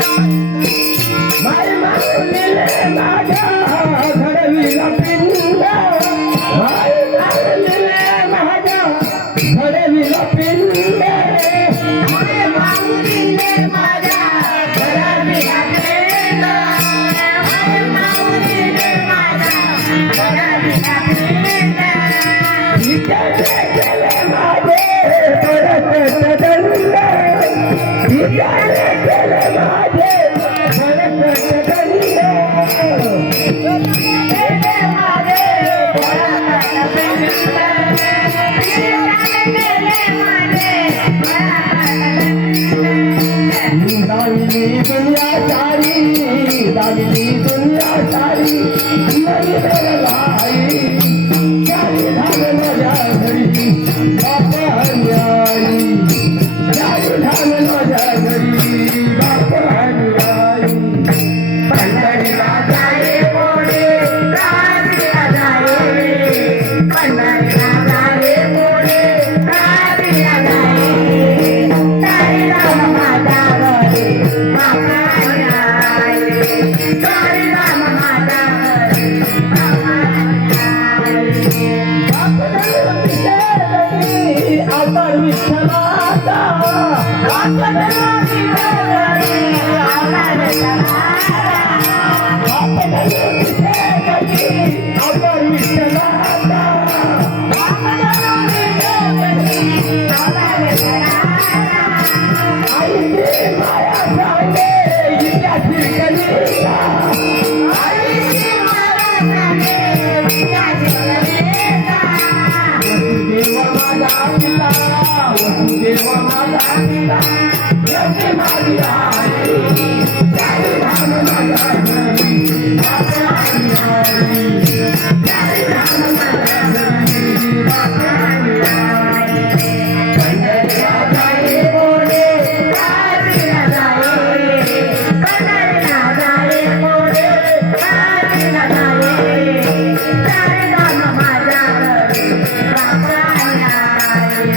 Thank you. Friday. I'm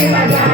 Vem,